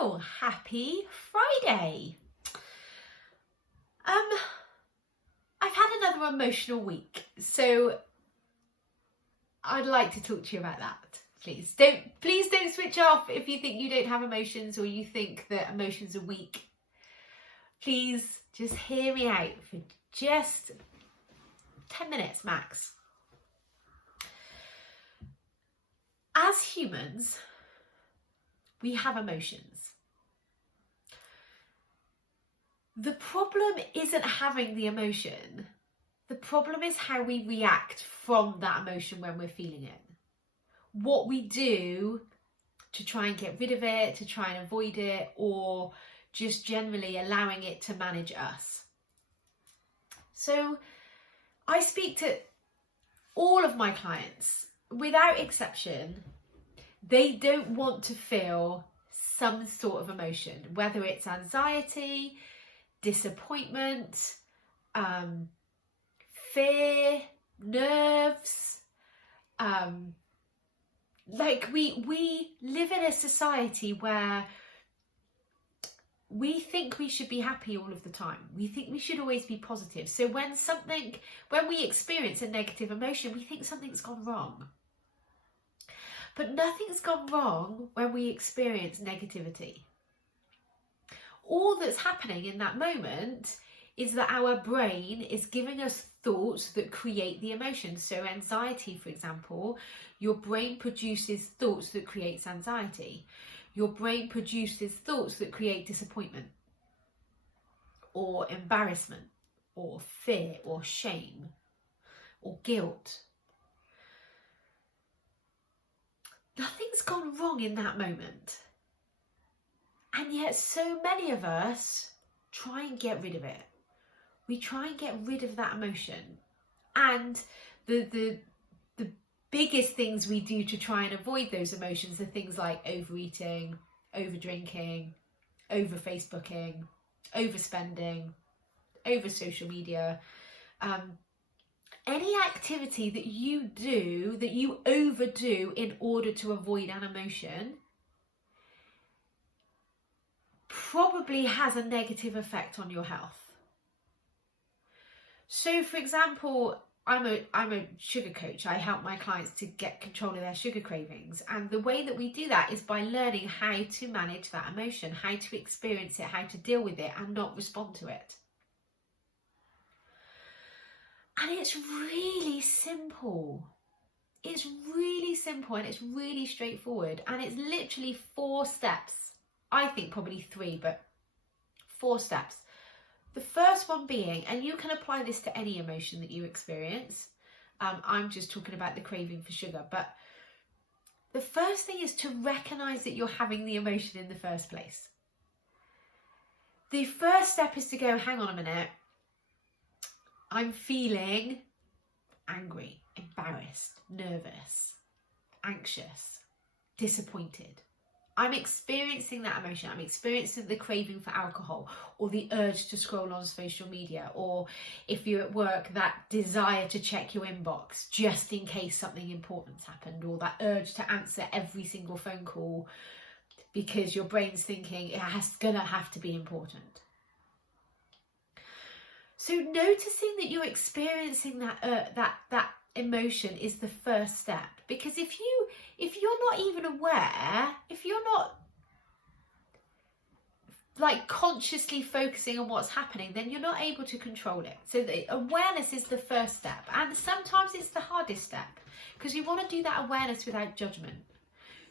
Hello, happy Friday. I've had another emotional week, so I'd like to talk to you about that. Please don't switch off if you think you don't have emotions or you think that emotions are weak. Please just hear me out for just 10 minutes max. As humans, we have emotions. The problem isn't having the emotion. The problem is how we react from that emotion when we're feeling it. What we do to try and get rid of it, to try and avoid it, or just generally allowing it to manage us. So I speak to all of my clients, without exception. They don't want to feel some sort of emotion, whether it's anxiety, disappointment, fear, nerves. We live in a society where we think we should be happy all of the time. We think we should always be positive. So when we experience a negative emotion, we think something's gone wrong. But nothing's gone wrong when we experience negativity. All that's happening in that moment is that our brain is giving us thoughts that create the emotion. So anxiety, for example, your brain produces thoughts that creates anxiety. Your brain produces thoughts that create disappointment or embarrassment or fear or shame or guilt. Nothing's gone wrong in that moment. And yet so many of us try and get rid of it. We try and get rid of that emotion. And the biggest things we do to try and avoid those emotions are things like overeating, over drinking, over Facebooking, overspending, over social media. Any activity that you do, that you overdo in order to avoid an emotion, probably has a negative effect on your health. So, for example, I'm a sugar coach. I help my clients to get control of their sugar cravings. And the way that we do that is by learning how to manage that emotion, how to experience it, how to deal with it and not respond to it. And it's really simple. It's really simple and it's really straightforward. And it's literally 4 steps. I think probably 3, but 4 steps. The first one being, and you can apply this to any emotion that you experience. I'm just talking about the craving for sugar. But the first thing is to recognise that you're having the emotion in the first place. The first step is to go, hang on a minute. I'm feeling angry, embarrassed, nervous, anxious, disappointed. I'm experiencing that emotion. I'm experiencing the craving for alcohol or the urge to scroll on social media, or if you're at work, that desire to check your inbox just in case something important's happened, or that urge to answer every single phone call because your brain's thinking it's gonna have to be important. So noticing that you're experiencing that emotion is the first step, because if you're not even aware, if you're not like consciously focusing on what's happening, then you're not able to control it. So the awareness is the first step, and sometimes it's the hardest step because you want to do that awareness without judgment.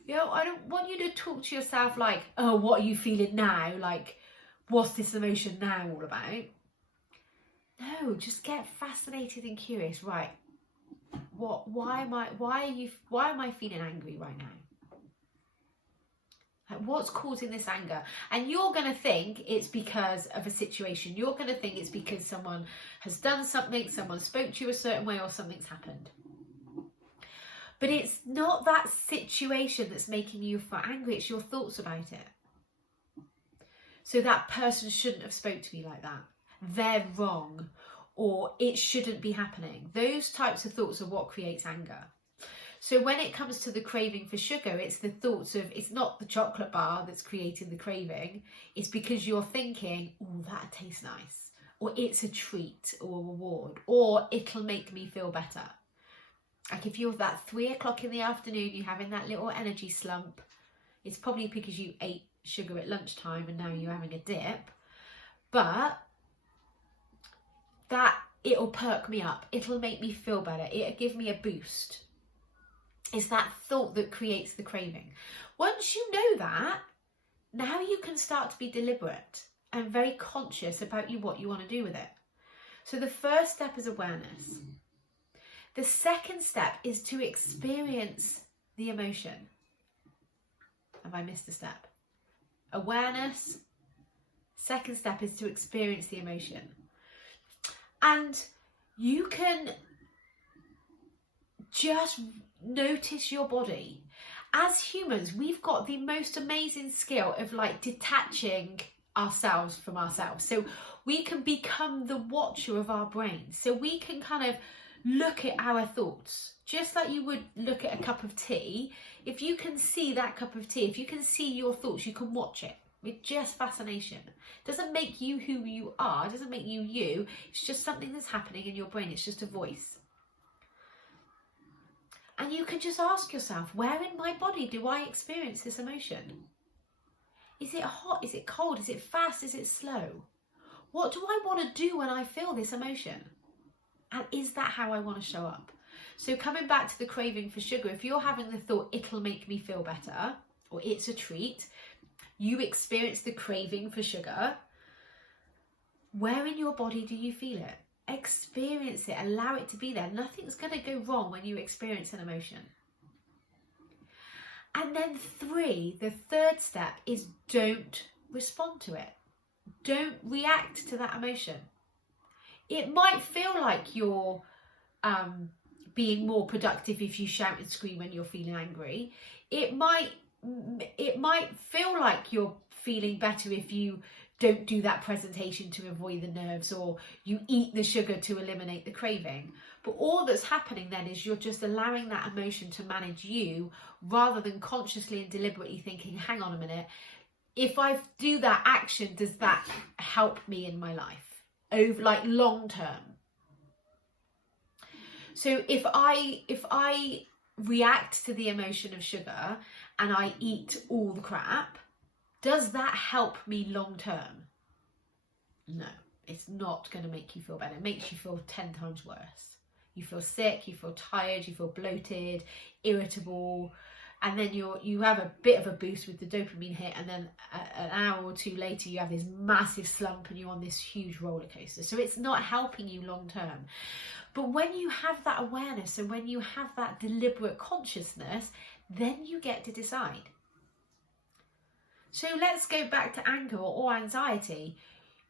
You know, I don't want you to talk to yourself like, oh, what are you feeling now? Like, what's this emotion now all about? No, just get fascinated and curious. Right. Why am I feeling angry right now? Like, what's causing this anger? And you're going to think it's because of a situation. You're going to think it's because someone has done something, someone spoke to you a certain way, or something's happened. But it's not that situation that's making you feel angry, it's your thoughts about it. So that person shouldn't have spoke to me like that. They're wrong, or it shouldn't be happening. Those types of thoughts are what creates anger. So when it comes to the craving for sugar, it's the thoughts of, it's not the chocolate bar that's creating the craving. It's because you're thinking, oh, that tastes nice, or it's a treat or a reward, or it'll make me feel better. Like if you're that 3 o'clock in the afternoon, you're having that little energy slump, it's probably because you ate sugar at lunchtime and now you're having a dip. But that, it'll perk me up, it'll make me feel better, it'll give me a boost. It's that thought that creates the craving. Once you know that, now you can start to be deliberate and very conscious about what you want to do with it. So the first step is awareness. The second step is to experience the emotion. Have I missed a step? Awareness. Second step is to experience the emotion. And you can just notice your body. As humans, we've got the most amazing skill of like detaching ourselves from ourselves. So we can become the watcher of our brain. So we can kind of look at our thoughts, just like you would look at a cup of tea. If you can see that cup of tea, if you can see your thoughts, you can watch it with just fascination. It doesn't make you who you are, it doesn't make you you, it's just something that's happening in your brain, it's just a voice. And you can just ask yourself, where in my body do I experience this emotion? Is it hot? Is it cold? Is it fast? Is it slow? What do I want to do when I feel this emotion? And is that how I want to show up? So coming back to the craving for sugar, if you're having the thought, it'll make me feel better, or it's a treat, you experience the craving for sugar, where in your body do you feel it? Experience it, allow it to be there. Nothing's going to go wrong when you experience an emotion. And then 3, the third step is don't respond to it. Don't react to that emotion. It might feel like you're being more productive if you shout and scream when you're feeling angry. It might feel like you're feeling better if you don't do that presentation to avoid the nerves, or you eat the sugar to eliminate the craving. But all that's happening then is you're just allowing that emotion to manage you, rather than consciously and deliberately thinking, hang on a minute, if I do that action, does that help me in my life over like long term? So if I react to the emotion of sugar and I eat all the crap, does that help me long term? No, it's not going to make you feel better. It makes you feel 10 times worse. You feel sick, you feel tired, you feel bloated, irritable, and then you have a bit of a boost with the dopamine hit, and then an hour or 2 later you have this massive slump and you're on this huge roller coaster. So it's not helping you long term. But when you have that awareness and when you have that deliberate consciousness, then you get to decide. So let's go back to anger or anxiety.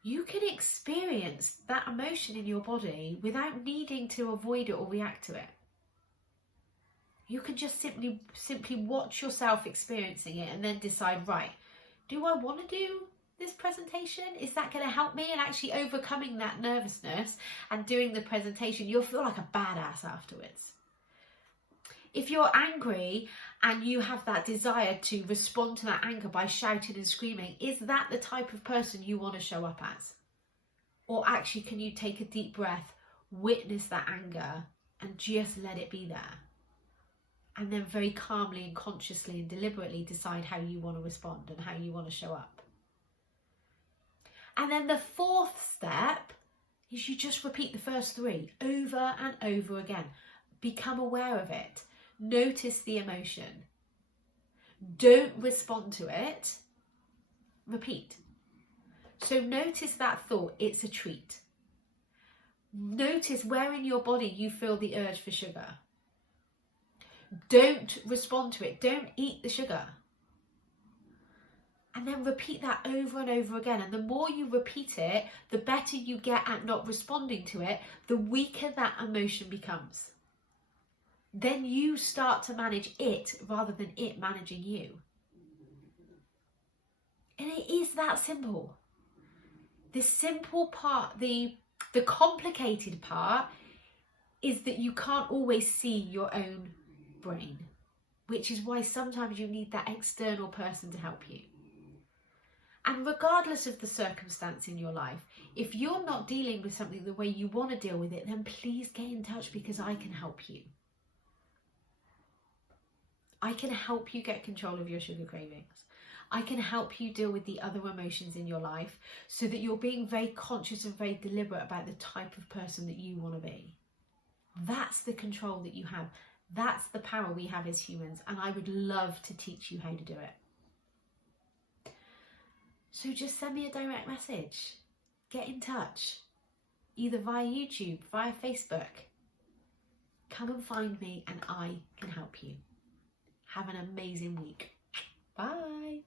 You can experience that emotion in your body without needing to avoid it or react to it. You can just simply watch yourself experiencing it and then decide, right, do I want to do this presentation? Is that going to help me? And actually overcoming that nervousness and doing the presentation, you'll feel like a badass afterwards. If you're angry and you have that desire to respond to that anger by shouting and screaming, is that the type of person you want to show up as? Or actually, can you take a deep breath, witness that anger and just let it be there? And then very calmly and consciously and deliberately decide how you want to respond and how you want to show up. And then the 4th step is you just repeat the first 3 over and over again. Become aware of it. Notice the emotion. Don't respond to it. Repeat. So notice that thought, it's a treat. Notice where in your body you feel the urge for sugar. Don't respond to it. Don't eat the sugar. And then repeat that over and over again. And the more you repeat it, the better you get at not responding to it, the weaker that emotion becomes. Then you start to manage it rather than it managing you. And it is that simple. The simple part, the complicated part is that you can't always see your own brain, which is why sometimes you need that external person to help you. And regardless of the circumstance in your life, if you're not dealing with something the way you want to deal with it, then please get in touch, because I can help you. I can help you get control of your sugar cravings. I can help you deal with the other emotions in your life so that you're being very conscious and very deliberate about the type of person that you want to be. That's the control that you have. That's the power we have as humans, and I would love to teach you how to do it. So just send me a direct message. Get in touch, either via YouTube, via Facebook. Come and find me and I can help you. Have an amazing week. Bye.